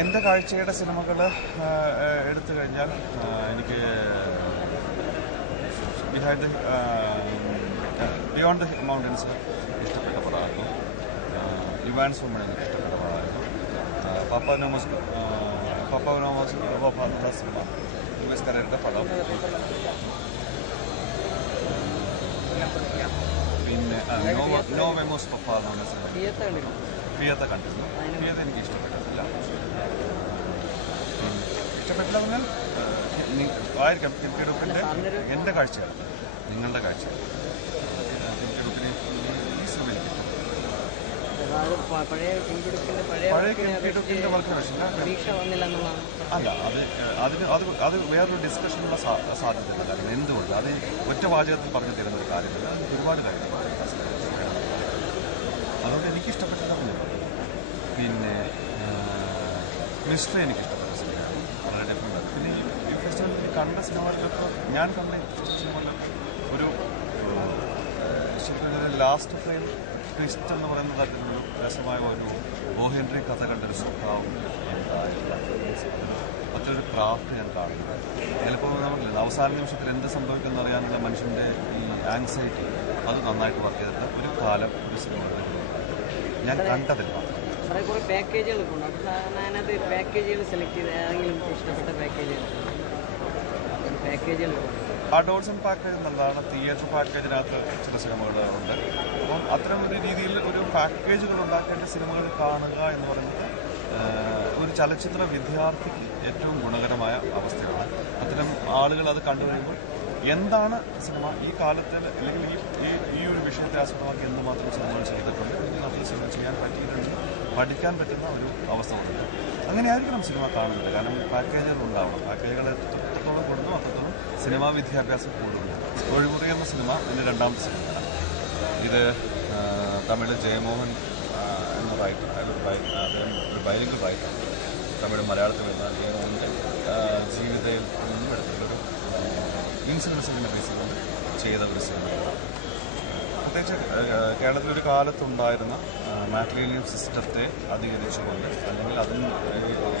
എൻ്റെ കാഴ്ചയുടെ സിനിമകൾ എടുത്തു കഴിഞ്ഞാൽ എനിക്ക് ബിയോണ്ട് ദ മൗണ്ടൻസ് ഇഷ്ടപ്പെട്ട പടമായിരുന്നു. ഇവാൻസ് വുമൺ എനിക്ക് ഇഷ്ടപ്പെട്ട പടമായിരുന്നു. പപ്പാനോമോസ് എന്നുള്ള സിനിമ യുഎസ് കരയുടെ പടം. പിന്നെ നോ വെമോസ് പപ്പ എന്ന് പറഞ്ഞ സിനിമ ഫിയത്ത കണ്ടിരുന്നു. ഫിയത്ത എനിക്ക് ഇഷ്ടപ്പെട്ടിട്ടില്ല. ഇഷ്ടപ്പെട്ടില്ല പറഞ്ഞാൽ ആയിരിക്കാം തിരുക്കെടുപ്പിൻ്റെ എൻ്റെ കാഴ്ചയാണ്, നിങ്ങളുടെ കാഴ്ചയാണ്. തിരുക്കെടുപ്പിന് ഈ സിനിമ എനിക്ക് പഴയ തിരുക്കെടുപ്പിൻ്റെ അല്ല, അത് വേറൊരു ഡിസ്കഷനുള്ള സാധ്യതയില്ല. കാരണം എന്തുകൊണ്ട് അത് ഒറ്റ വാചകത്തിൽ പറഞ്ഞു തരുന്ന ഒരു കാര്യമില്ല. അത് ഒരുപാട് കാര്യങ്ങൾ അതുകൊണ്ട് എനിക്കിഷ്ടപ്പെട്ടില്ല. പിന്നെ മിസ്റ്ററി എനിക്കിഷ്ടപ്പെട്ട സിനിമയാണ്, വളരെ ഡെഫിനറ്റ്. പിന്നെ ഈ ഫെസ്റ്റിവലിൽ കണ്ട സിനിമകളിലൊക്കെ ഞാൻ കണ്ട സിനിമകളിലൊക്കെ ഒരു ശരിക്കും ഒരു ലാസ്റ്റ് ഫ്രെയിം ട്വിസ്റ്റ് എന്ന് പറയുന്ന തരത്തിലൊരു രസമായ ഒരു ബോഹെൻട്രി കഥകളുടെ ഒരു സ്വഭാവം മറ്റൊരു ക്രാഫ്റ്റ് ഞാൻ കാണുന്നത്. ചിലപ്പോൾ നമുക്കില്ല അവസാന നിമിഷത്തിൽ എന്ത് സംഭവിക്കുമെന്ന് അറിയാനുള്ള മനുഷ്യൻ്റെ ഈ ആങ്സൈറ്റി അത് നന്നായിട്ട് വർക്ക് ചെയ്തിട്ട് ഒരു കാലം ഒരു സിനിമകളിൽ ഞാൻ കണ്ടതിൽ മാത്രം. കുറേ പാക്കേജുകളൊക്കെ ഉണ്ട്. അപ്പോൾ അതിനകത്ത് പാക്കേജുകൾ സെലക്ട് ചെയ്ത് ഏതെങ്കിലും ഇഷ്ടപ്പെട്ട പാക്കേജുകൾ അഡോൾസൺ പാക്കേജ് എന്നുള്ളതാണ്. തിയേറ്റർ പാക്കേജിനകത്ത് ചില സിനിമകളുണ്ട്. അപ്പം അത്തരം ഒരു രീതിയിൽ ഒരു പാക്കേജുകൾ ഉണ്ടാക്കേണ്ട സിനിമകൾ കാണുക എന്ന് പറയുന്നത് ഒരു ചലച്ചിത്ര വിദ്യാർത്ഥിക്ക് ഏറ്റവും ഗുണകരമായ അവസ്ഥയാണ്. അത്തരം ആളുകൾ അത് കണ്ടുവരുമ്പോൾ എന്താണ് സിനിമ ഈ കാലത്തിൽ അല്ലെങ്കിൽ ഈ ഒരു വിഷയത്തെ ആസ്പദമാക്കി എന്തുമാത്രം സിനിമകൾ ചെയ്തിട്ടുണ്ട്, എന്തുമാത്രം സിനിമ ചെയ്യാൻ പറ്റിയിട്ടുണ്ട്, പഠിക്കാൻ പറ്റുന്ന ഒരു അവസ്ഥ ഉണ്ട്. അങ്ങനെയായിരിക്കണം സിനിമ കാണുന്നത്. കാരണം പാക്കേജുകൾ ഉണ്ടാവണം. പാക്കേജുകൾ എത്രത്തോളം കൂടുന്നു അത്രത്തോളം സിനിമാ വിദ്യാഭ്യാസം കൂടുന്നു. തൊഴിൽമുറി എന്ന സിനിമ ഇതിൻ്റെ രണ്ടാമത്തെ സിനിമയാണ്. ഇത് തമിഴ് ജയമോഹൻ എന്ന റൈറ്റർ, അദ്ദേഹം ഒരു ബൈലിംഗൽ റൈറ്റർ, തമിഴ് മലയാളത്തിൽ വരുന്ന ജയമോഹൻ്റെ ജീവിതത്തിൽ നിന്നും എടുത്തിട്ടൊരു ഇൻസിഡൻസിനെ ബേസ് ചെയ്തുകൊണ്ട് ചെയ്ത ഒരു സിനിമയാണ്. പ്രത്യേകിച്ച് കേരളത്തിലൊരു കാലത്തുണ്ടായിരുന്ന മാട്രിലിയൻ സിസ്റ്റത്തെ അധികരിച്ചുകൊണ്ട് അല്ലെങ്കിൽ അതിന്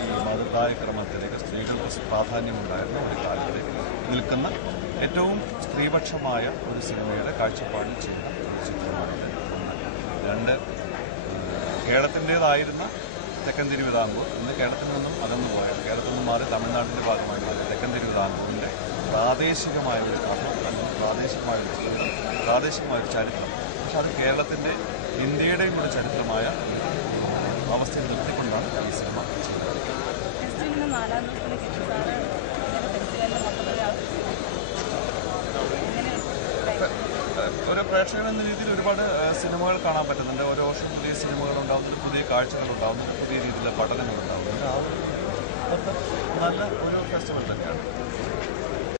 ഈ മതതായ ക്രമത്തിലേക്ക് സ്ത്രീകൾക്ക് പ്രാധാന്യമുണ്ടായിരുന്ന ഒരു കാലത്ത് നിൽക്കുന്ന ഏറ്റവും സ്ത്രീപക്ഷമായ ഒരു സിനിമയുടെ കാഴ്ചപ്പാടിൽ ചെയ്യുന്ന ഒരു ചിത്രമാണിത്. രണ്ട്, കേരളത്തിൻ്റേതായിരുന്ന തെക്കൻ തിരുവിതാംകൂർ ഇന്ന് കേരളത്തിൽ നിന്നും അകന്നു പോയത്, കേരളത്തിൽ നിന്നും മാറി തമിഴ്നാട്ടിൻ്റെ ഭാഗമായി മാറി തെക്കൻ തിരുവിതാംകൂറിൻ്റെ പ്രാദേശികമായ ഒരു കഥ അല്ലെങ്കിൽ പ്രാദേശികമായ ഒരു ചിത്രം, പ്രാദേശികമായ ഒരു ചരിത്രം. പക്ഷെ അത് കേരളത്തിൻ്റെ ഇന്ത്യയുടെയും കൂടെ ചരിത്രമായ അവസ്ഥയിൽ നിർത്തിക്കൊണ്ടാണ് ഈ സിനിമ ചെയ്യുന്നത്. ഒരു പ്രേക്ഷകൻ എന്ന രീതിയിൽ ഒരുപാട് സിനിമകൾ കാണാൻ പറ്റുന്നുണ്ട്. ഓരോ വർഷം പുതിയ സിനിമകൾ ഉണ്ടാകുന്നുണ്ട്, പുതിയ കാഴ്ചകൾ ഉണ്ടാകുന്നുണ്ട്, പുതിയ രീതിയിലുള്ള പഠനങ്ങൾ ഉണ്ടാകുന്നുണ്ട്. ആ ഒരു നല്ല ഒരു ഫെസ്റ്റിവൽ തന്നെയാണ്.